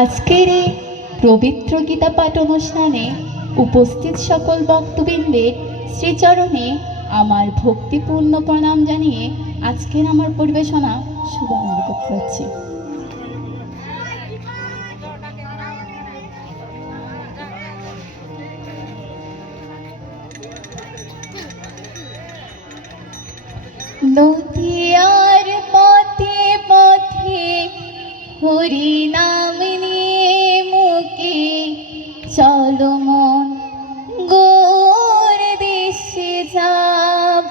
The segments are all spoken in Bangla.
আজকের এই পবিত্র গীতা পাঠ অনুষ্ঠানে উপস্থিত সকল ভক্তবৃন্দের শ্রীচরণে আমার ভক্তিপূর্ণ প্রণাম জানিয়ে আজকের আমার পরিবেশনা শুভারম্ভ করতে হচ্ছে। নদিয়ার পথে পথে হরি নাম নিয়ে মুখে চলো মন গৌর দেশে যাব।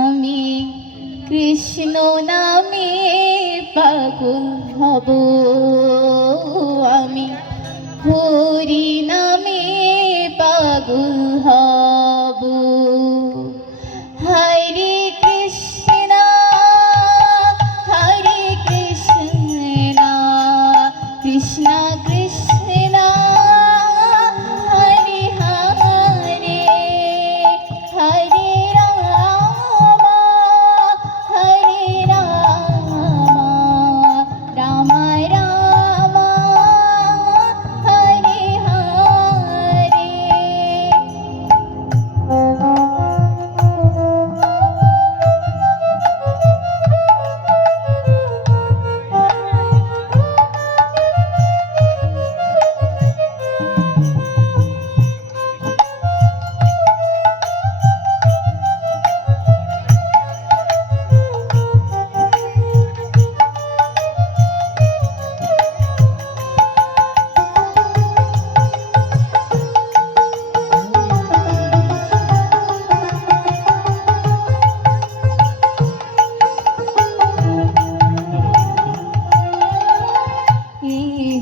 আমি কৃষ্ণ নামে পাগল হব, আমি হরি নামে পাগল হব। হরে কৃষ্ণ হরে কৃষ্ণ কৃষ্ণ কৃষ্ণ হরে হরে, হরে রাম হরে রাম রাম রাম হরে হরে।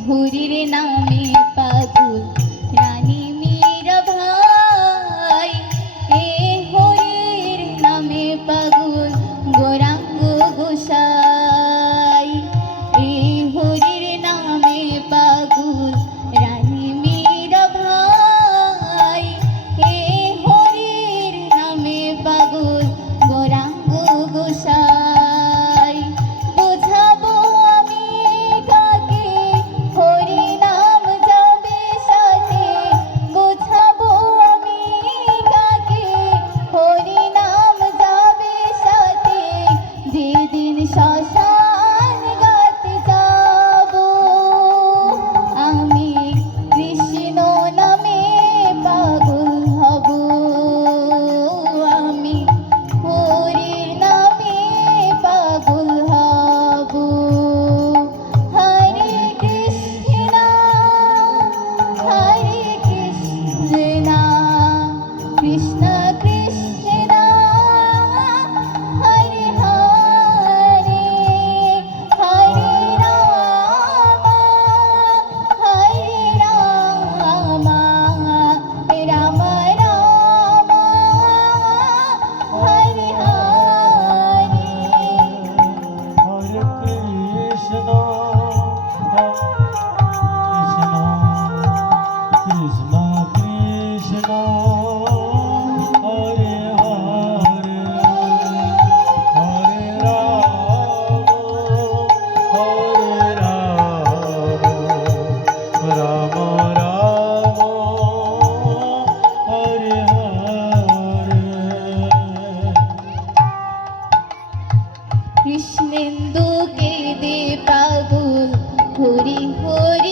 হরির নামে পাগল রানী মীরা ভাই, এ হরির নামে পাগল গৌরাঙ্গ গোসাই। এ হরির নামে পাগল রানী মীরা ভাই, এ হরির নামে পাগল গৌরাঙ্গ গোসাই। বোঝাবো আমি কাকে হরি নাম যাবে সাথে, বোঝাবো আমি কাকে হরি নাম যাবে সাথে, যেদিন শ্মশান গাতে যাব। আমি কৃষ্ণ নামে পাগল হব, আমি হরির নামে পাগল হব। হরে কৃষ্ণ কৃষ্ণ কৃষ্ণ হরে হরে, হরে রাম রাম রাম হরে হরে। হরে কৃষ্ণ কৃষ্ণ কৃষ্ণ হরে হরে, হরে রাম রাম রাম হরে হরে। কৃষ্ণেন্দু কে দে পাগল হরি হরি।